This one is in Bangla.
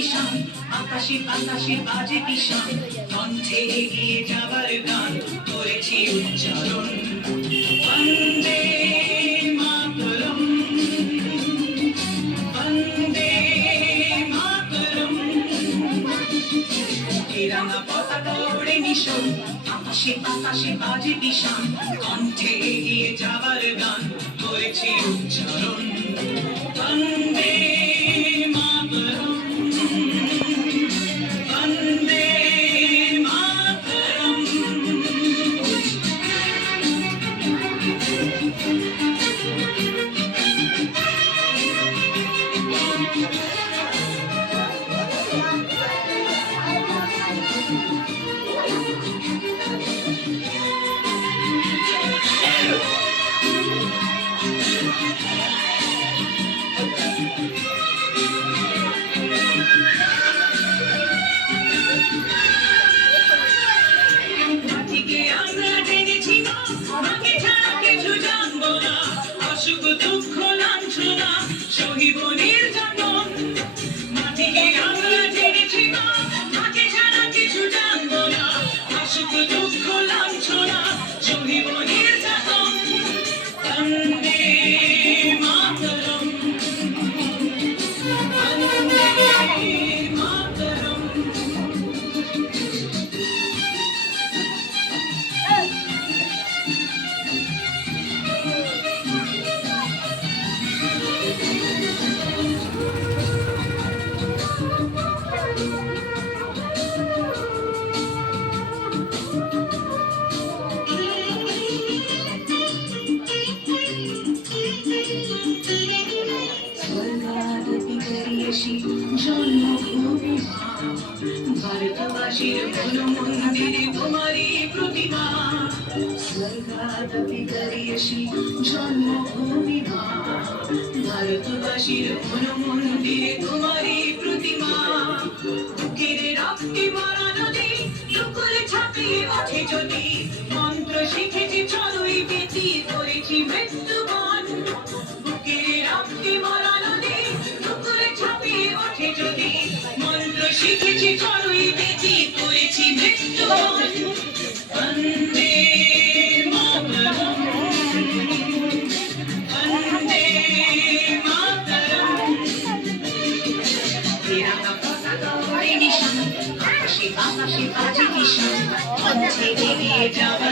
নিশান, আকাশে বাতাসে বাজে কিশান, কণ্ঠে এগিয়ে যাবার গান করেছি উচ্চারণ। বন্দে মাতরম, বন্দে মাতরম। তিরঙ্গা পতাকা ওড়ে নিশান, আকাশে বাতাসে বাজে কিশান, কণ্ঠে এগিয়ে যাবার গান করেছি উচ্চারণ। বন্দে মাতরম, বন্দে মাতরম। মাটিকে আমরা জেনেছি না, মাকে ছাড়া কিছু জানবো না, অসুখ দুঃখ লাঞ্ছনা সহিব নির্যাতন। মাটিকে আমরা জেনেছি না, মাকে ছাড়া কিছু জানবো না, অসুখ দুঃখ লাঞ্ছনা সহিব নির্যাতন। বন্দে মাতরম, বন্দে মাতরম। স্বর্গাদপি করিয়েছি জন্মভূমি মা, ভারতবাসীর মন মন্দিরে তোমারই প্রতিমা। স্বর্গাদপি করিয়েছি জন্মভূমি মা, ভারতবাসীর মন মন্দিরে তোমারই প্রতিমা। বুকের রক্তে ভরা নদী, টুকুরে ছাপিয়ে ওঠে যদি, মন্ত্র শিখেছি চড়ুই বেতি, করেছি মৃত্যুবরণ। বুকের রক্তে ভরা নদী, টুকুরে ছাপিয়ে ওঠে যদি, মন্ত্র শিখেছি চড়ুই বেতি, করেছি মৃত্যুবরণ। বন্দে মাতরম, বন্দে মাতরম। তিরঙ্গা পতাকা ওড়ে নিশান, আকাশে বাতাসে বাজে কিশান, কণ্ঠে এগিয়ে যাবার